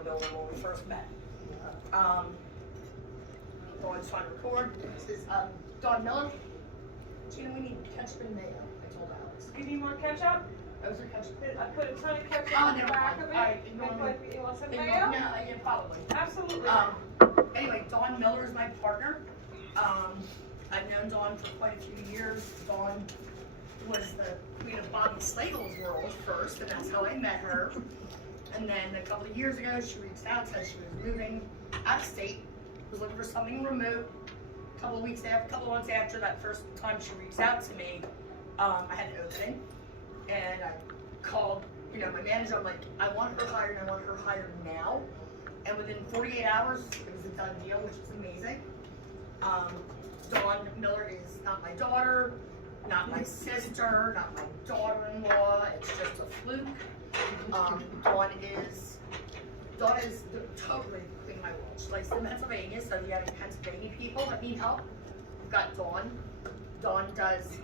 a building when we first met. Dawn's trying to record. This is Dawn Miller. Gina, we need ketchup and mayo. I told Alex. You need more ketchup? Those are ketchup. I put a ton of ketchup on the back of it. Alright, You want some mayo? No, yeah, probably. Absolutely. Anyway, Dawn Miller is my partner. I've known Dawn for quite a few years. Dawn was the queen of Bobby Slagle's world first, and that's how I met her. And then a couple of years ago, she reached out, said she was moving out of state, was looking for something remote. A couple of months after that first time she reached out to me, I had an opening, and I called, my manager. I'm like, I want her hired, and I want her hired now. And within 48 hours, it was a done deal, which is amazing. Dawn Miller is not my daughter, not my sister, not my daughter-in-law. It's just a fluke. Dawn is totally the queen of my world. She lives in Pennsylvania, so if you have any Pennsylvania people that need help, we've got Dawn. Dawn does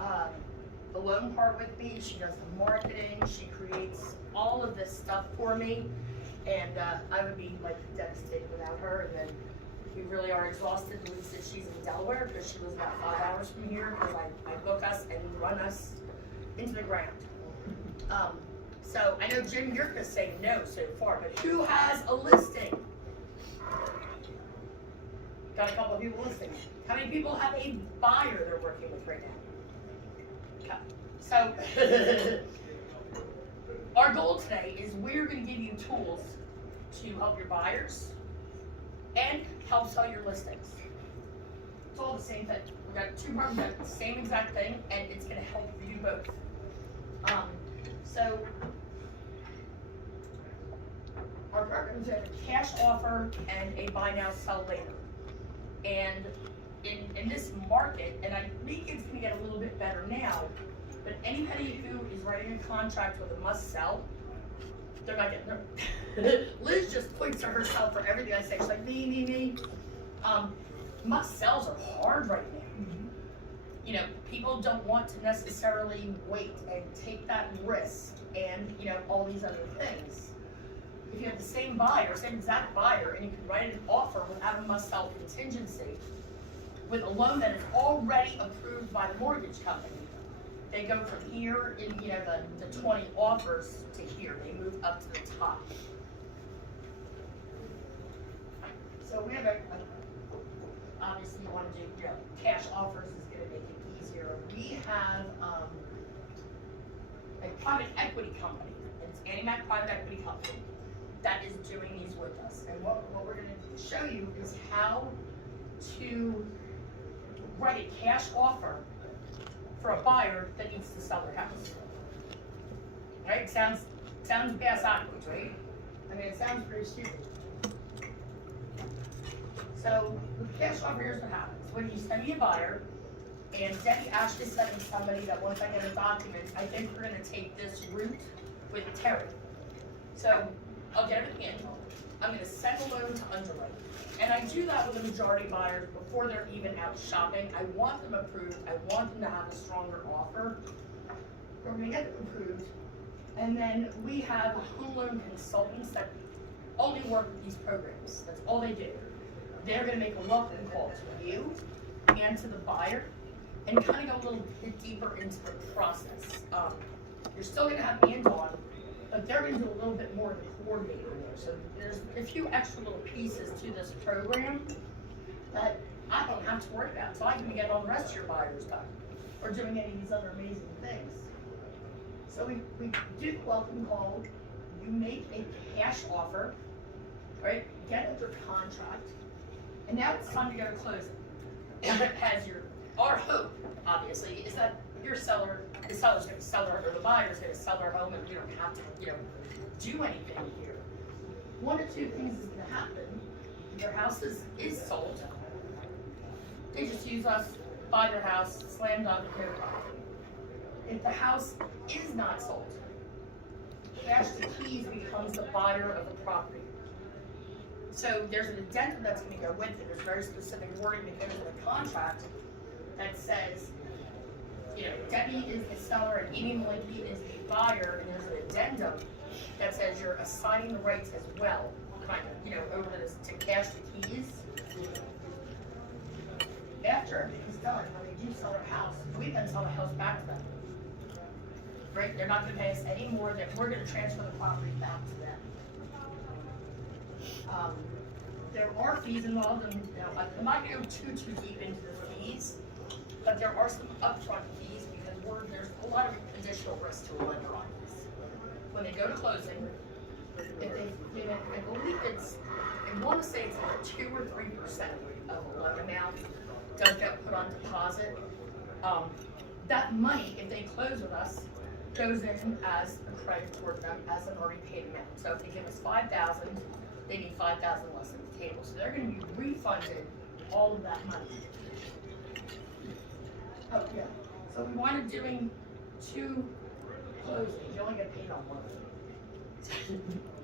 the loan part with me. She does the marketing. She creates all of this stuff for me, and I would be like devastated without her. And then we really are exhausted. Lisa said she's in Delaware because she lives about 5 hours from here because I book us and run us into the ground. So I know, Jim, you're going to say no so far, but who has a listing? Got a couple of people listing. How many people have a buyer they're working with right now? Okay. So our goal today is we're going to give you tools to help your buyers and help sell your listings. It's all the same thing. We've got two parts, we've got the same exact thing, and it's going to help you do both. So our programs have a cash offer and a buy now, sell later. And in this market, and I think it's going to get a little bit better now, but anybody who is writing a contract with a must sell, they're not getting there. Liz just points to herself for everything I say. She's like, me. Must sells are hard right now. People don't want to necessarily wait and take that risk and, all these other things. If you have the same buyer, same exact buyer, and you can write an offer without a must sell contingency, with a loan that is already approved by the mortgage company, they go from here in the 20 offers to here. They move up to the top. So we have obviously you want to do cash offers is going to make it easier. We have a private equity company. It's AnnieMac Private Equity Company that is doing these with us. And what we're going to show you is how to write a cash offer for a buyer that needs to sell their house. Right? Sounds bass backwards, right? I mean, it sounds pretty stupid. So with cash offer, here's what happens. When you send me a buyer, and Debbie actually sent me somebody that once I get a document, I think we're going to take this route with Terry. So I'll get everything in. I'm going to send a loan to underwrite. And I do that with the majority of buyers before they're even out shopping. I want them approved. I want them to have a stronger offer. We're going to get them approved. And then we have home loan consultants that only work with these programs. That's all they do. They're going to make a welcome call to you and to the buyer and kind of go a little bit deeper into the process. You're still going to have me and Dawn, but they're going to do a little bit more of the coordinator there. So there's a few extra little pieces to this program that I don't have to worry about. So I can get all the rest of your buyers done or doing any of these other amazing things. So we do the welcome call. You make a cash offer, right? Get under contract. And now it's time to go to closing. And it has our hope, obviously, is that the seller's going to sell or the buyer's going to sell their home, and we don't have to, do anything here. One or two things is going to happen. Their house is sold. They just use us, buy their house, slam dunk, no problem. If the house is not sold, cash to keys becomes the buyer of the property. So there's an addendum that's going to go with it. There's very specific wording that goes with the contract that says, Debbie is the seller and Amy Malinky is the buyer, and there's an addendum that says you're assigning the rights as well, kind done, when they do sell their house, we then sell the house back to them. Right, they're not gonna pay us any more, than we're gonna transfer the property back to them. There are fees involved, and, you know, I'm not gonna go too deep into the fees, but there are some upfront fees, because there's a lot of additional risk to a lender on this. When they go to closing, if they, you know, I believe I wanna say it's like 2 or 3% of the loan amount does get put on deposit. That money, if they close with us, goes in as a credit toward them as an already paid amount. So if they give us $5,000, they need $5,000 less at the table. So they're gonna be refunded all of that money. Oh, yeah. So we wanted doing 2 closings, you only get paid on one. It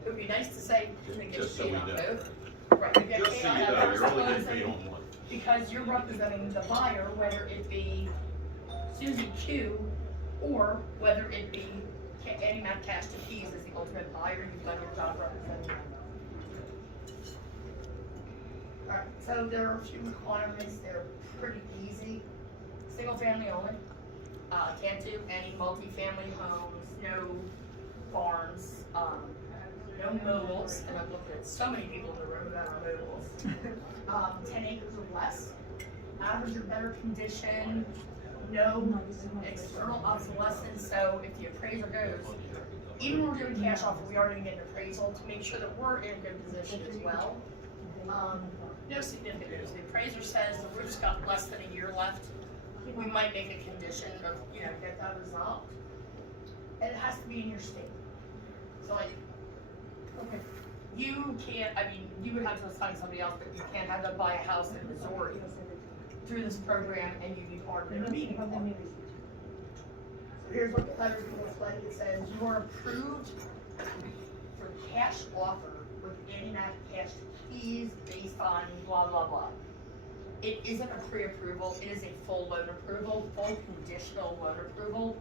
would be nice to say, you're gonna get paid on both. Right, you get paid on that first closing, because you're representing the buyer, whether it be Susie Q, or whether it be AnnieMac Cash to Keys as the ultimate buyer. You've done your job representing them. Alright, so there are a few requirements. They're pretty easy. Single family only. Can't do any multi-family homes, no barns, no mobiles, and I've looked at so many people in the room that are mobiles. 10 acres or less. Average or better condition. No external obsolescence, so if the appraiser goes, even when we're doing cash offer, we are going to get an appraisal to make sure that we're in a good position as well. No significant news. The appraiser says the roof's got less than a year left. We might make a condition of, you know, get that resolved. And it has to be in your state. So like, okay, you can't, I mean, you would have to find somebody else, but you can't have them buy a house in Missouri through this program and you be part of their meeting. So here's what the letter's gonna look like. It says you are approved for cash offer with AnnieMac Cash to Keys based on blah blah blah. It isn't a pre-approval, it is a full loan approval, full conditional loan approval.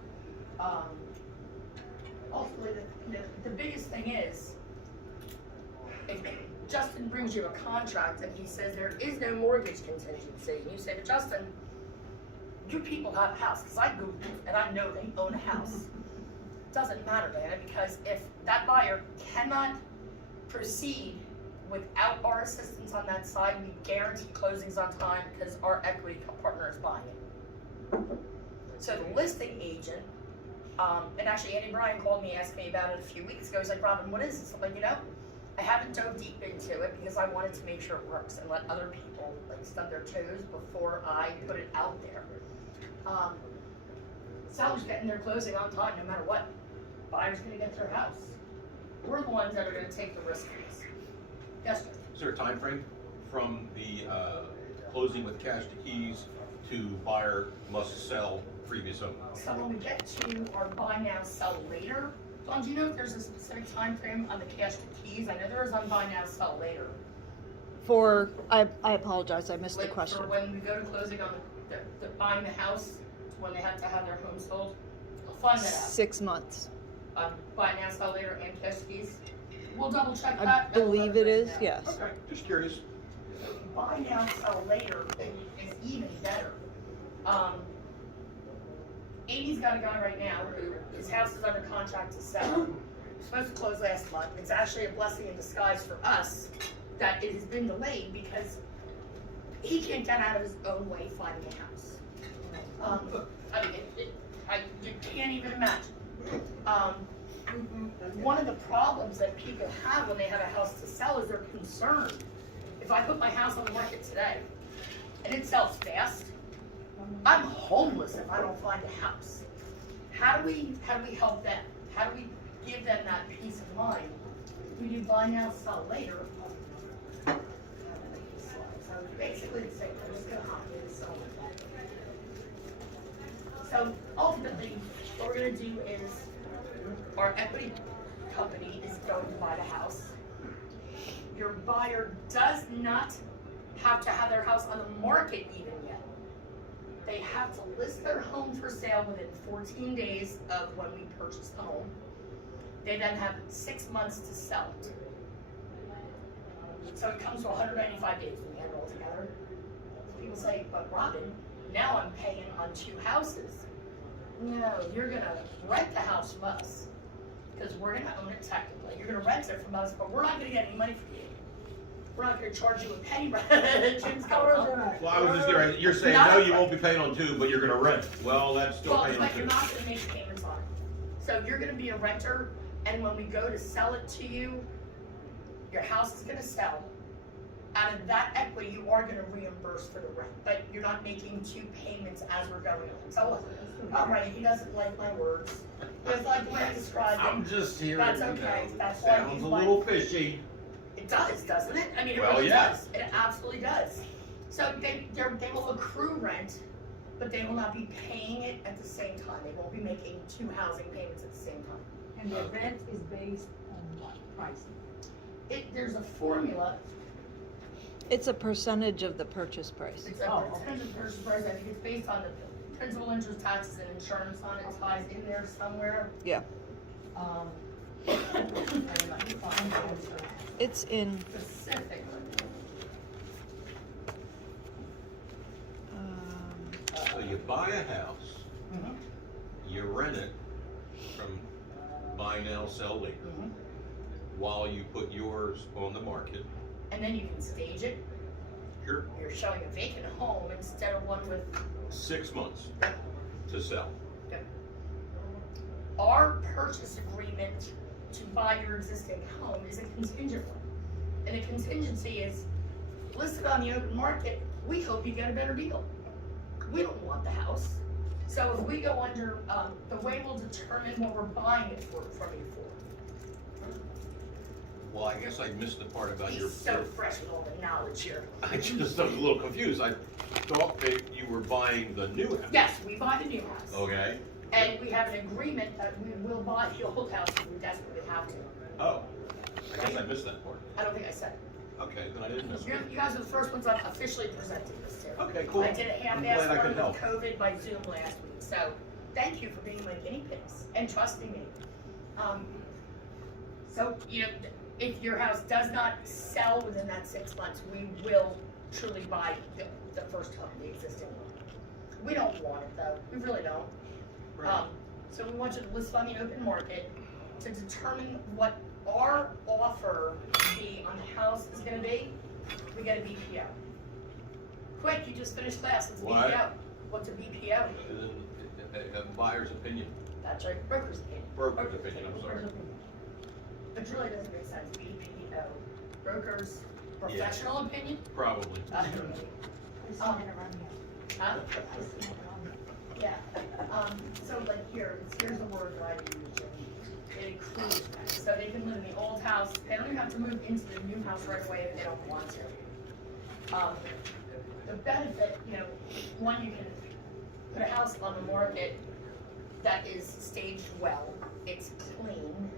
Ultimately, the biggest thing is, if Justin brings you a contract and he says there is no mortgage contingency, and you say to Justin, you people have a house, because I Googled and I know they own a house. Doesn't matter, Dana, because if that buyer cannot proceed without our assistance on that side, we guarantee closings on time because our equity partner is buying it. So the listing agent, and actually Andy Bryan called me, asked me about it a few weeks ago. He's like, Robin, what is this? I'm like, you know, I haven't dove deep into it because I wanted to make sure it works and let other people like stub their toes before I put it out there. Sellers getting their closing on time no matter what. Buyer's gonna get their house. We're the ones that are gonna take the risk of this. Yes, sir. Is there a time frame from the closing with cash to keys to buyer must sell previous owner? So when we get to our buy now, sell later, Don, do you know if there's a specific time frame on the cash to keys? I know there is on buy now, sell later. I apologize, I missed the Like question. for when we go to closing on the buying the house, to when they have to have their home sold, we'll find that out. 6 months. Buy now, sell later, and cash to keys. We'll double check I that. and we'll believe let it everybody is, know. yes. Okay, just curious. Buy now, sell later is even better. Amy's got a guy right now who his house is under contract to sell. Supposed to close last month. It's actually a blessing in disguise for us that it has been delayed because he can't get out of his own way finding a house. I mean, you can't even imagine. One of the problems that people have when they have a house to sell is they're concerned. If I put my house on the market today and it sells fast, I'm homeless if I don't find a house. How do we help them? How do we give them that peace of mind? We do buy now, sell later. So basically the same. I'm just gonna hop into this sell. So ultimately, what we're gonna do is our equity company is going to buy the house. Your buyer does not have to have their house on the market even yet. They have to list their home for sale within 14 days of when we purchase the home. They then have 6 months to sell it. So it comes to 195 days when we add it all together. People say, but Robin, now I'm paying on 2 houses. No, you're gonna rent the house from us, because we're gonna own it technically. You're gonna rent it from us, but we're not gonna get any money from you. We're not gonna charge you a penny rent. Jim's going, "Oh." Well, I was just getting ready, you're saying, no, you won't be paying on 2, but you're gonna rent it. Well, that's still Well, paying on but 2. you're not gonna make payments on it. So you're gonna be a renter, and when we go to sell it to you, your house is gonna sell. Out of that equity, you are gonna reimburse for the rent, but you're not making 2 payments as we're going on. So, all right, he doesn't like my words. It's like the way I described I'm it. just hearing, That's you okay. know, That's why sounds he's a like- little fishy. It does, doesn't it? I mean, it Well, really yeah. does. It absolutely does. So they will accrue rent, but they will not be paying it at the same time. They won't be making 2 housing payments at the same time. And the rent is based on what pricing? There's a formula. It's a percentage of the purchase price. It's a percentage of purchase price. I think it's based on the principal, interest, taxes, and insurance on it. It ties in there somewhere. Yeah, it's in, Specifically. So you buy a house, Mhm. you rent it from buy now, sell later, Mhm. while you put yours on the market. And then you can stage it. Sure. You're showing a vacant home instead of one with 6 months to sell. our purchase agreement to buy your existing home is a contingent one. And a contingency is listed on the open market, we hope you get a better deal. We don't want the house. So if we go under, the way we'll determine what we're buying it for, from you for. Well, I guess I missed the part about your. He's so fresh with all the knowledge here. I just was a little confused. I thought that you were buying the new house. Yes, we buy the new house. Okay. And we have an agreement that we will buy the old house if we desperately have to. Oh, I guess I missed that part. I don't think I said it. Okay, then I didn't miss it. You guys are the first ones I'm officially presenting this to. Okay, cool. I did a I'm half-assed glad I one could with help. COVID by Zoom last week, so thank you for being my guinea pigs and trusting me. So, you know, if your house does not sell within that 6 months, we will truly buy the first home, the existing one. We don't want it though, we really don't. Right. So we want you to list on the open market to determine what our offer fee on the house is gonna be. We get a BPO. Quick, you just finished class, what's a What? BPO? What's a BPO? And then a buyer's opinion, That's right, broker's opinion. broker's opinion, I'm sorry. Which really doesn't make sense, BPO. Broker's professional opinion? Probably. I don't know. Huh? Yeah, so like here's the word that I use, and it includes that. So they can live in the old house, they don't even have to move into the new house right away if they don't want to. The benefit, you know, one, you can put a house on the market that is staged well, it's clean,